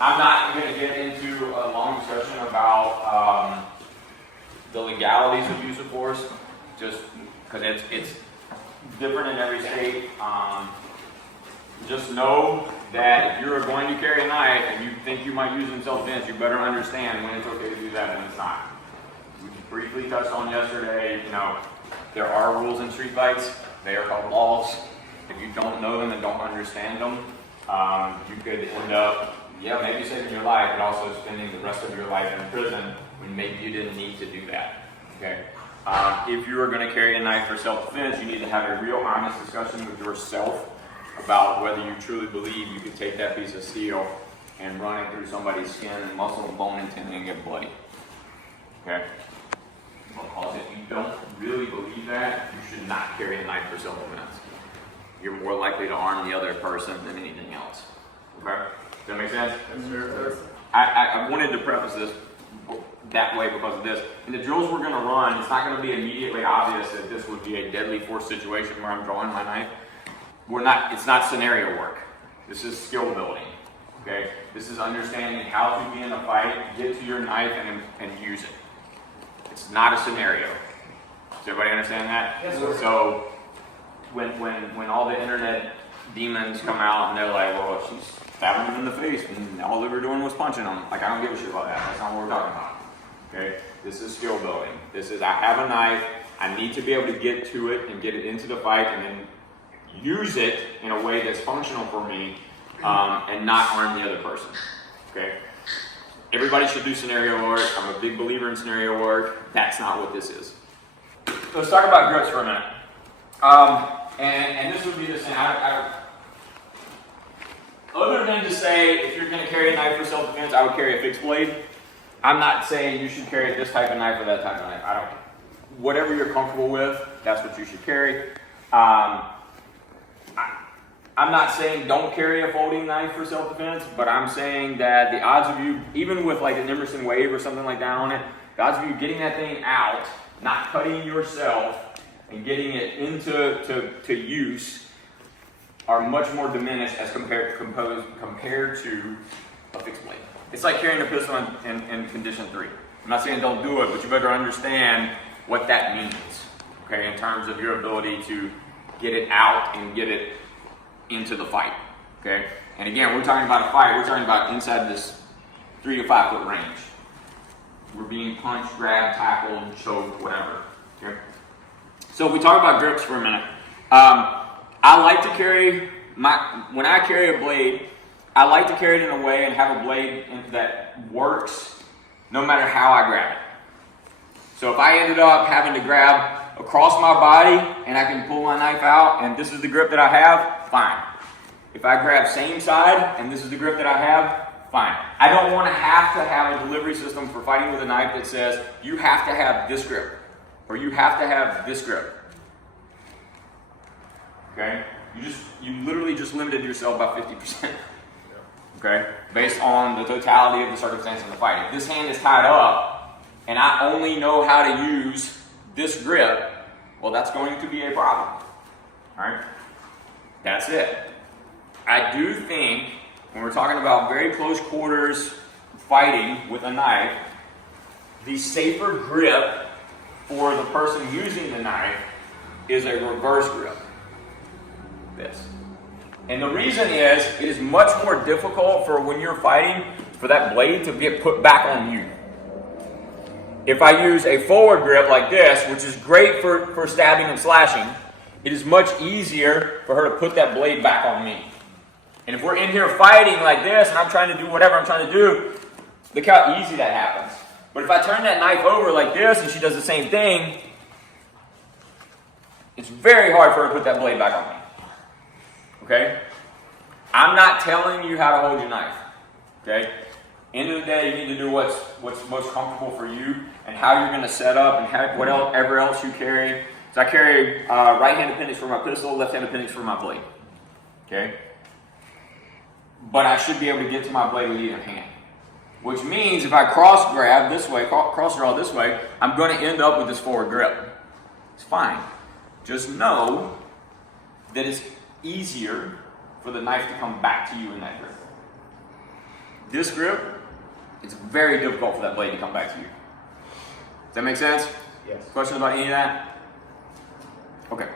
I'm not going to get into a long discussion about the legalities of use of force, just because it's different in every state. Just know that if you're going to carry a knife and you think you might use it in self-defense, you better understand when it's okay to do that and when it's not. We briefly touched on yesterday, there are rules in street fights. They are called laws. If you don't know them and don't understand them, you could end up, maybe saving your life, but also spending the rest of your life in prison when maybe you didn't need to do that. Okay. If you are going to carry a knife for self-defense, you need to have a real honest discussion with yourself about whether you truly believe you could take that piece of steel and run it through somebody's skin and muscle and bone and tendon and get bloody. Okay? Because if you don't really believe that, you should not carry a knife for self-defense. You're more likely to harm the other person than anything else. Okay? Does that make sense? Yes, I wanted to preface this that way because of this. In the drills we're going to run, it's not going to be immediately obvious that this would be a deadly force situation where I'm drawing my knife. It's not scenario work. This is skill building. Okay? This is understanding how to be in a fight, get to your knife, and use it. It's not a scenario. Does everybody understand that? Yes, sir. So when all the internet demons come out and they're like, well, she's stabbing him in the face and all they were doing was punching him. Like, I don't give a shit about that. That's not what we're talking about. Okay? This is skill building. This is, I have a knife. I need to be able to get to it and get it into the fight and then use it in a way that's functional for me and not harm the other person. Okay? Everybody should do scenario work. I'm a big believer in scenario work. That's not what this is. Let's talk about grips for a minute. And this would be the same. Other than to say, if you're going to carry a knife for self-defense, I would carry a fixed blade. I'm not saying you should carry this type of knife or that type of knife. Whatever you're comfortable with, that's what you should carry. I'm not saying don't carry a folding knife for self-defense, but I'm saying that the odds of you, even with like an Emerson Wave or something like that on it, the odds of you getting that thing out, not cutting yourself, and getting it into use are much more diminished as compared to a fixed blade. It's like carrying a pistol in condition 3. I'm not saying don't do it, but you better understand what that means, okay, in terms of your ability to get it out and get it into the fight, okay? And again, we're talking about a fight. We're talking about inside this 3 to 5 foot range. We're being punched, grabbed, tackled, choked, whatever, okay? So if we talk about grips for a minute, I like to carry when I carry a blade, I like to carry it in a way and have a blade that works no matter how I grab it. So if I ended up having to grab across my body and I can pull my knife out and this is the grip that I have, fine. If I grab same side and this is the grip that I have, fine. I don't want to have a delivery system for fighting with a knife that says you have to have this grip or you have to have this grip. Okay? You literally just limited yourself by 50%. Okay? Based on the totality of the circumstance of the fight. If this hand is tied up and I only know how to use this grip, well, that's going to be a problem. Alright? That's it. I do think when we're talking about very close quarters fighting with a knife, the safer grip for the person using the knife is a reverse grip. This. And the reason is, it is much more difficult for when you're fighting for that blade to get put back on you. If I use a forward grip like this, which is great for stabbing and slashing, it is much easier for her to put that blade back on me. And if we're in here fighting like this, and I'm trying to do whatever I'm trying to do, look how easy that happens. But if I turn that knife over like this, and she does the same thing, it's very hard for her to put that blade back on me. Okay? I'm not telling you how to hold your knife. Okay? End of the day, you need to do what's most comfortable for you and how you're going to set up and whatever else you carry. So I carry right-hand appendix for my pistol, left-hand appendix for my blade. Okay? But I should be able to get to my blade with either hand. Which means if I cross grab this way, cross draw this way, I'm going to end up with this forward grip. It's fine. Just know that it's easier for the knife to come back to you in that grip. this grip, it's very difficult for that blade to come back to you. Does that make sense? Yes. Questions about any of that? Okay.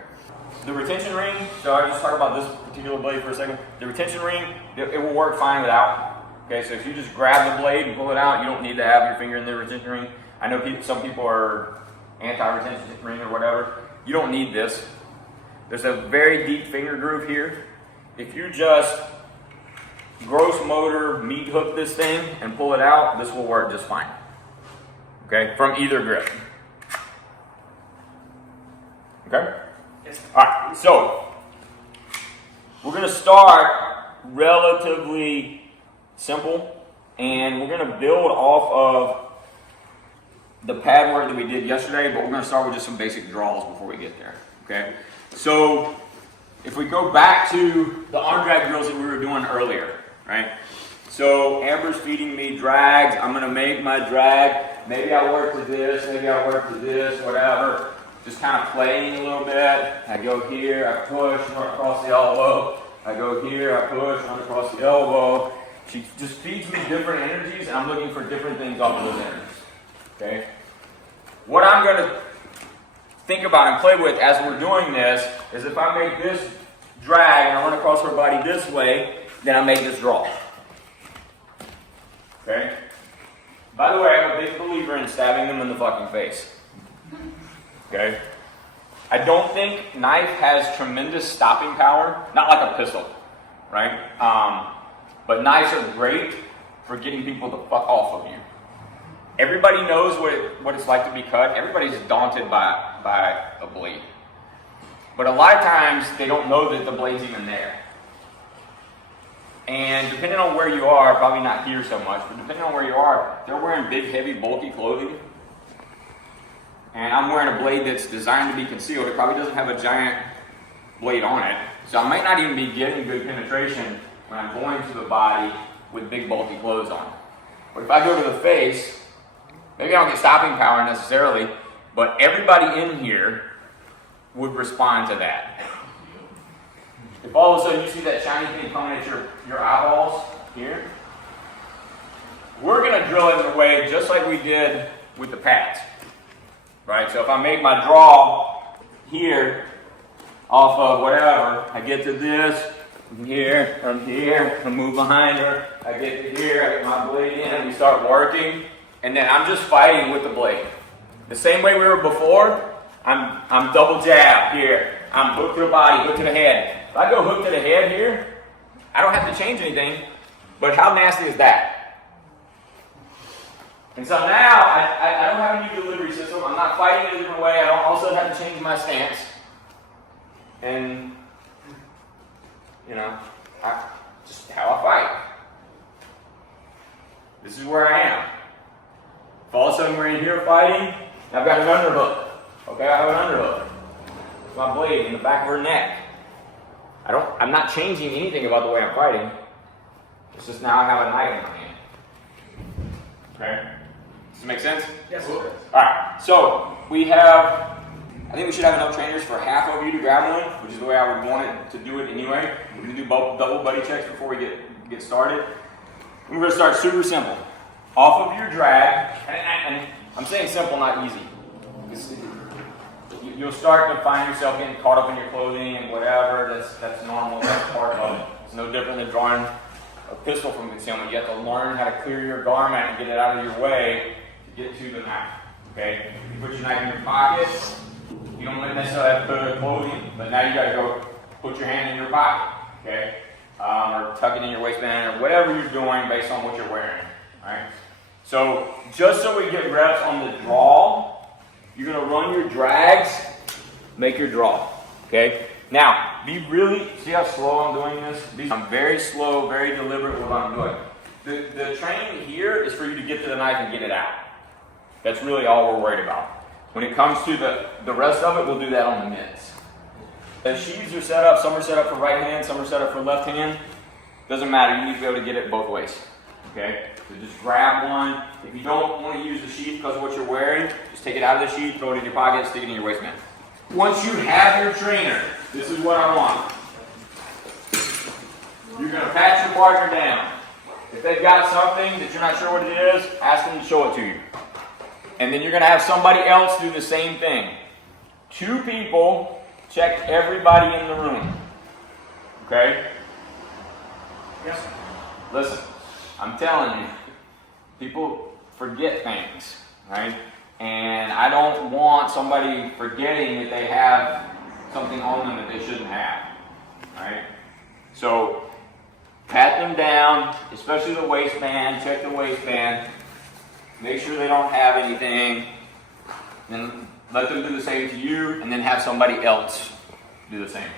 The retention ring, so I just talk about this particular blade for a second. The retention ring, it will work fine without. Okay, so if you just grab the blade and pull it out, you don't need to have your finger in the retention ring. I know some people are anti-retention ring or whatever. You don't need this. There's a very deep finger groove here. If you just gross motor meat hook this thing and pull it out, this will work just fine. Okay, from either grip. Okay? Yes. Alright, so we're going to start relatively simple, and we're going to build off of the pad work that we did yesterday, but we're going to start with just some basic draws before we get there. Okay? So if we go back to the arm drag drills that we were doing earlier, right? So Amber's feeding me drags. I'm going to make my drag. Maybe I work to this, maybe I work to this, whatever. Just kind of playing a little bit. I go here, I push, run across the elbow. I go here, I push, run across the elbow. She just feeds me different energies, and I'm looking for different things off of those energies. Okay? What I'm going to think about and play with as we're doing this is if I make this drag and I run across her body this way, then I make this draw. Okay? By the way, I'm a big believer in stabbing them in the fucking face. Okay? I don't think knife has tremendous stopping power, not like a pistol, right? But knives are great for getting people to fuck off of you. Everybody knows what it's like to be cut. Everybody's daunted by a blade. But a lot of times, they don't know that the blade's even there. And depending on where you are, probably not here so much, but depending on where you are, they're wearing big, heavy, bulky clothing. And I'm wearing a blade that's designed to be concealed. It probably doesn't have a giant blade on it. So I might not even be getting good penetration when I'm going to the body with big, bulky clothes on. But if I go to the face, maybe I don't get stopping power necessarily, but everybody in here would respond to that. If all of a sudden you see that shiny thing coming at your eyeballs here, we're going to drill it in a way just like we did with the pads. Right? So if I make my draw here off of whatever, I get to this, from here, I move behind her, I get to here, I get my blade in, we start working, and then I'm just fighting with the blade. The same way we were before, I'm double jab here, I'm hook to the body, hook to the head. If I go hook to the head here, I don't have to change anything, but how nasty is that? And so now, I don't have a new delivery system, I'm not fighting in a different way, I don't also have to change my stance. And, you know, just how I fight. This is where I am. If all of a sudden we're in here fighting, I've got an underhook. Okay, I have an underhook. It's my blade in the back of her neck. I'm not changing anything about the way I'm fighting. It's just now I have a knife in my hand. Okay? Does it make sense? Yes, it does. Alright, so we have, I think we should have enough trainers for half of you to grab one, which is the way I would want it to do it anyway. We're going to do double buddy checks before we get started. We're going to start super simple. Off of your drag, and I'm saying simple, not easy. You'll start to find yourself getting caught up in your clothing and whatever. That's normal. That's part of it. It's no different than drawing a pistol from concealment. You have to learn how to clear your garment and get it out of your way to get to the knife. Okay? You put your knife in your pocket. You don't necessarily have to put it in clothing, but now you got to go put your hand in your pocket. Okay? Or tuck it in your waistband or whatever you're doing based on what you're wearing. All right? So just so we get reps on the draw, you're going to run your drags, make your draw, okay? Now, see how slow I'm doing this? I'm very slow, very deliberate with what I'm doing. The training here is for you to get to the knife and get it out. That's really all we're worried about. When it comes to the rest of it, we'll do that on the mitts. The sheaths are set up, some are set up for right hand, some are set up for left hand. Doesn't matter, you need to be able to get it both ways, okay? So just grab one. If you don't want to use the sheath because of what you're wearing, just take it out of the sheath, throw it in your pocket, stick it in your waistband. Once you have your trainer, this is what I want. You're going to pat your partner down. If they've got something that you're not sure what it is, ask them to show it to you. And then you're going to have somebody else do the same thing. 2 people check everybody in the room. Okay? Yes. Listen, I'm telling you, people forget things, right? And I don't want somebody forgetting that they have something on them that they shouldn't have, right? So, pat them down, especially the waistband, check the waistband, make sure they don't have anything, then let them do the same to you, and then have somebody else do the same.